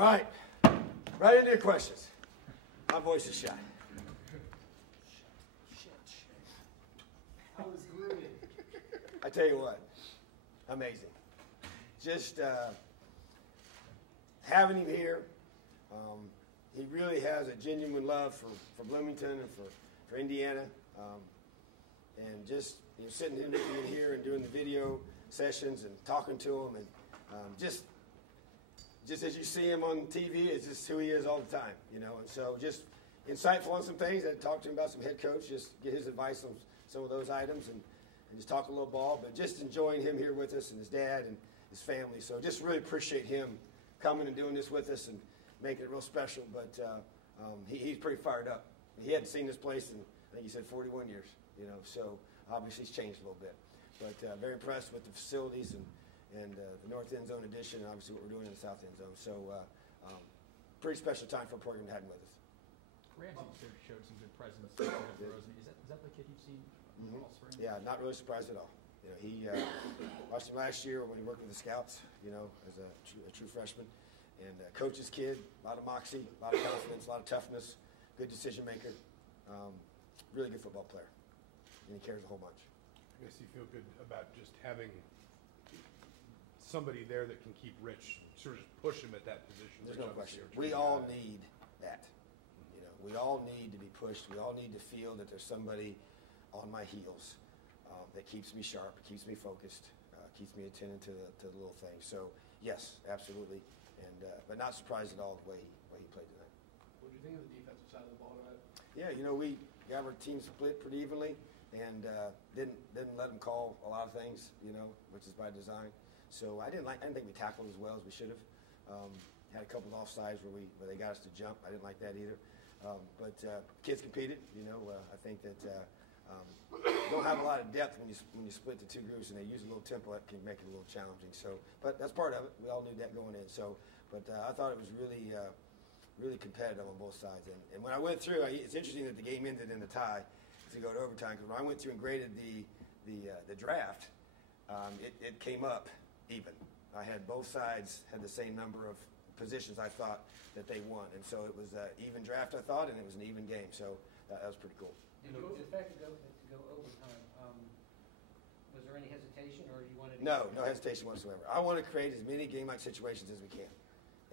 All right. Right into your questions. My voice is shy. I was grooving. I tell you what, amazing. Just having him here, he really has a genuine love for Bloomington and for Indiana. And just sitting in here and doing the video sessions and talking to him, and just as you see him on TV, it's just who he is all the time, And so just insightful on some things. I talked to him about some head coach, just get his advice on some of those items, and just talk a little ball. But just enjoying him here with us and his dad and his family. So just really appreciate him coming and doing this with us and making it real special. But he's pretty fired up. He hadn't seen this place in, I think he said, 41 years. So obviously he's changed a little bit. But very impressed with the facilities and the North End Zone addition, and obviously what we're doing in the South End Zone. So pretty special time for a program to have him with us. Ramsey showed some good presence. Is that the kid you've seen all spring? Yeah, not really surprised at all. He watched him last year when he worked with the Scouts, as a true freshman. And coach's kid, a lot of moxie, a lot of confidence, a lot of toughness, good decision maker, really good football player. And he cares a whole bunch. I guess you feel good about just having somebody there that can keep Rich, sort of push him at that position. There's no question. We all need that. We all need to be pushed. We all need to feel that there's somebody on my heels that keeps me sharp, keeps me focused, keeps me attending to the little things. So yes, absolutely, and but not surprised at all the way he played tonight. What do you think of the defensive side of the ball tonight? Yeah, we got our team split pretty evenly, and didn't let them call a lot of things, which is by design. So I didn't think we tackled as well as we should have. Had a couple of offsides where they got us to jump. I didn't like that either. But kids competed. I think that don't have a lot of depth when you split the two groups and they use a little tempo. That can make it a little challenging. So, but that's part of it. We all knew that going in. So, but I thought it was really competitive on both sides. And when I went through, it's interesting that the game ended in the tie to go to overtime, because when I went through and graded the draft, it came up even. I had both sides had the same number of positions I thought that they won, and so it was an even draft, I thought, and it was an even game. So that was pretty cool. Did you expect to go overtime? Was there any hesitation, or you wanted to? No hesitation whatsoever. I want to create as many game-like situations as we can,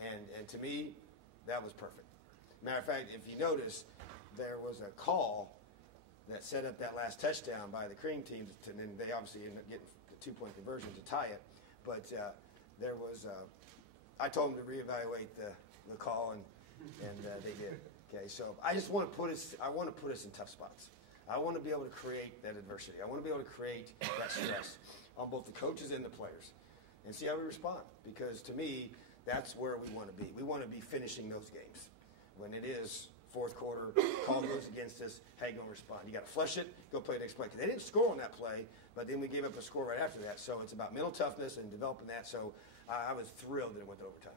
and to me, that was perfect. Matter of fact, if you notice, there was a call that set up that last touchdown by the Cream team, and then they obviously ended up getting the 2-point conversion to tie it. But there was, I told them to reevaluate the call, and they did. Okay, so I just want to put us. I want to put us in tough spots. I want to be able to create that adversity. I want to be able to create that stress on both the coaches and the players, and see how we respond. Because to me, that's where we want to be. We want to be finishing those games when it is fourth quarter, call goes against us. How you going to respond? You got to flush it. Go play the next play. Because they didn't score on that play, but then we gave up a score right after that. So it's about mental toughness and developing that. So I was thrilled that it went to overtime.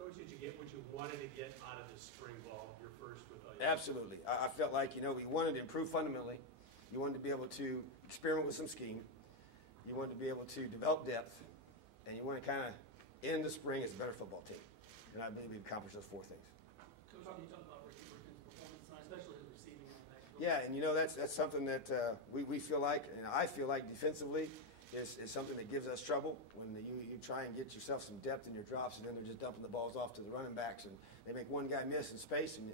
Coach, did you get what you wanted to get out of this spring ball, your first with Absolutely. I felt like, we wanted to improve fundamentally. You wanted to be able to experiment with some scheme. You wanted to be able to develop depth. And you want to kind of end the spring as a better football team. And I believe we've accomplished those 4 things. Coach, can you talk about Ricky Burton's performance tonight, especially his receiving on that? Yeah, and that's something that we feel like, and I feel like defensively, is something that gives us trouble when you try and get yourself some depth in your drops, and then they're just dumping the balls off to the running backs, and they make one guy miss in space, and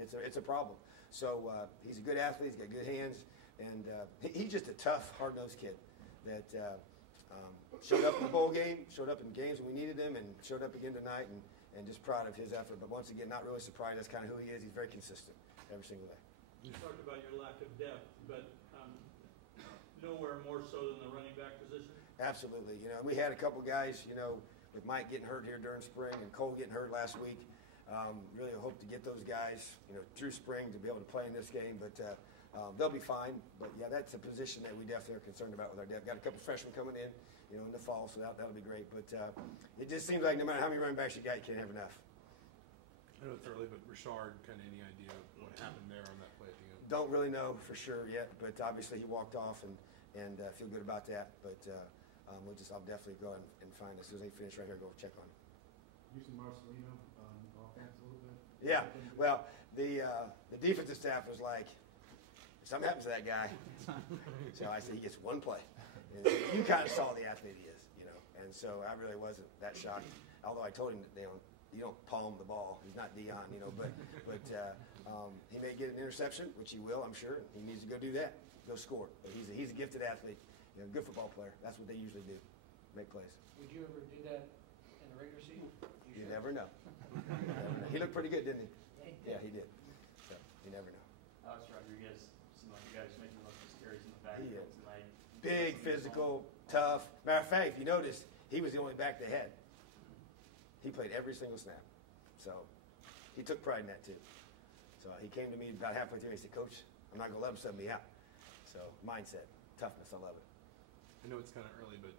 it's a problem. So he's a good athlete. He's got good hands, and he's just a tough, hard-nosed kid that showed up in the bowl game, showed up in games when we needed him, and showed up again tonight, and just proud of his effort. But once again, not really surprised. That's kind of who he is. He's very consistent every single day. You talked about your lack of depth, but nowhere more so than the running back position? Absolutely. We had a couple guys, with Mike getting hurt here during spring and Cole getting hurt last week. Really hope to get those guys, through spring to be able to play in this game. But they'll be fine. But, yeah, that's a position that we definitely are concerned about with our depth. Got a couple freshmen coming in, in the fall, so that'll be great. But it just seems like no matter how many running backs you got, you can't have enough. I know it's early, but Richard, kind of any idea of what happened there on that play at the end? Don't really know for sure yet, but obviously he walked off and feel good about that. But I'll definitely go and find as soon as they finish right here, go check on him. You Houston Marcelino, offense a little bit? Yeah, well, the defensive staff was like, if something happens to that guy, so I said he gets one play. And you kind of saw the athlete he is, you know, and so I really wasn't that shocked. Although I told him that you don't palm the ball. He's not Dion, you know, but he may get an interception, which he will, I'm sure. He needs to go do that, go score. But he's a gifted athlete, you know, good football player. That's what they usually do, make plays. Would you ever do that in the regular season? You never know. He looked pretty good, didn't he? Yeah, he did. So you never know. Alex Rodriguez seemed like you guys making the most of carries in the backfield tonight. Big, physical, tough. Matter of fact, if you notice, he was the only back they had. He played every single snap. So he took pride in that too. So he came to me about halfway through and he said, Coach, I'm not going to let him sub me out. So mindset, toughness, I love it. I know it's kind of early, but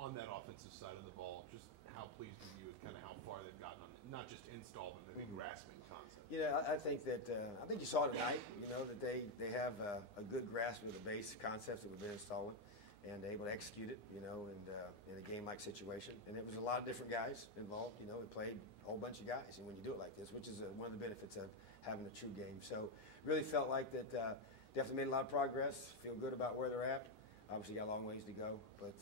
on that offensive side of the ball, just how pleased were you with kind of how far they've gotten on, not just install, but maybe grasping concept? Yeah, I think that I think you saw tonight, you know, that they have a good grasp of the base concepts that we've been installing and able to execute it, you know, and in a game-like situation. And it was a lot of different guys involved, you know. We played a whole bunch of guys, and when you do it like this, which is one of the benefits of having a true game. So really felt like that definitely made a lot of progress, feel good about where they're at. Obviously got a long ways to go, but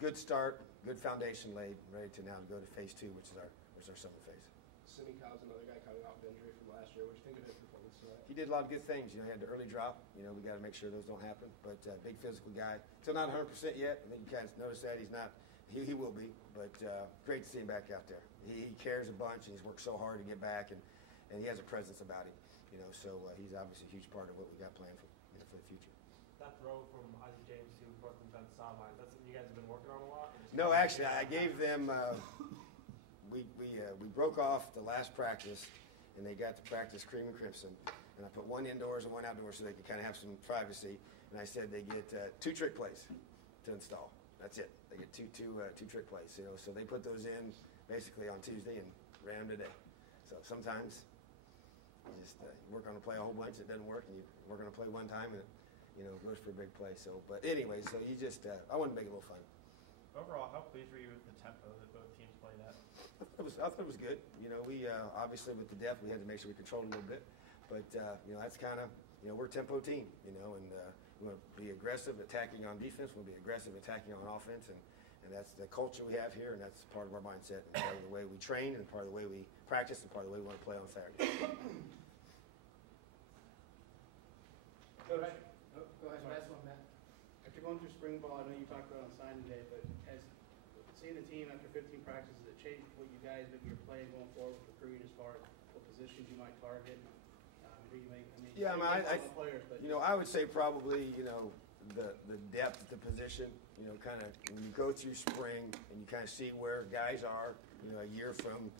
good start, good foundation laid, ready to now go to phase 2, which is our summer phase. Simi Kyle's another guy coming off of injury from last year. What do you think of his performance tonight? He did a lot of good things. You know, he had the early drop. You know, we got to make sure those don't happen. But big physical guy. Still not 100% yet. I think you guys noticed that. He's not. He will be. But great to see him back out there. He cares a bunch, and he's worked so hard to get back, and he has a presence about him. You know, so he's obviously a huge part of what we got planned for the future. That throw from Isaac James to Brooklyn down the sideline, that's something you guys have been working on a lot? No, actually, I gave them. We broke off the last practice, and they got to practice cream and crimson. And I put one indoors and one outdoors so they could kind of have some privacy. And I said they get 2 trick plays to install. That's it. They get two trick plays. You know, so they put those in basically on Tuesday and ran them today. So sometimes you just work on a play a whole bunch, it doesn't work, and you work on a play one time and it, you know, goes for a big play. So, but anyway, so you just I wanted to make it a little fun. Overall, how pleased were you with the tempo that both teams played at? I thought it was good. You know, we obviously with the depth, we had to make sure we controlled a little bit. But you know, that's kind of, you know, we're a tempo team. You know, and we want to be aggressive attacking on defense. We'll be aggressive attacking on offense, and that's the culture we have here, and that's part of our mindset, and part of the way we train, and part of the way we practice, and part of the way we want to play on Saturday. Go ahead. Go ahead. Last one, Matt. After going through spring ball, I know you talked about on signing day, but has seeing the team after 15 practices, has it changed what you guys, maybe your plan going forward with recruiting as far as what positions you might target? Who you make, Yeah, I players, but you know, I would say probably, you know, the depth at the position, you know, kind of when you go through spring and you kind of see where guys are, you know, a year from,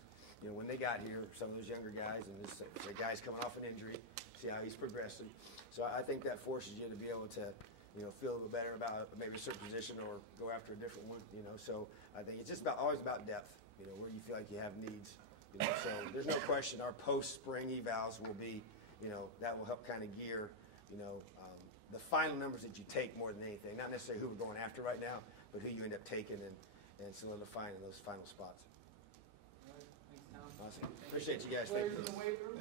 you know, when they got here, some of those younger guys, and this the guys coming off an injury, see how he's progressing. So I think that forces you to be able to, you know, feel a little better about maybe a certain position or go after a different one, you know. So I think it's just always about depth, you know, where you feel like you have needs, you know. So there's no question our post-spring evals will be, you know, that will help kind of gear, you know, the final numbers that you take more than anything. Not necessarily who we're going after right now, but who you end up taking and solidifying in those final spots. All right. Thanks, Tom. Awesome. Appreciate you guys. players Thank in you. the weight room?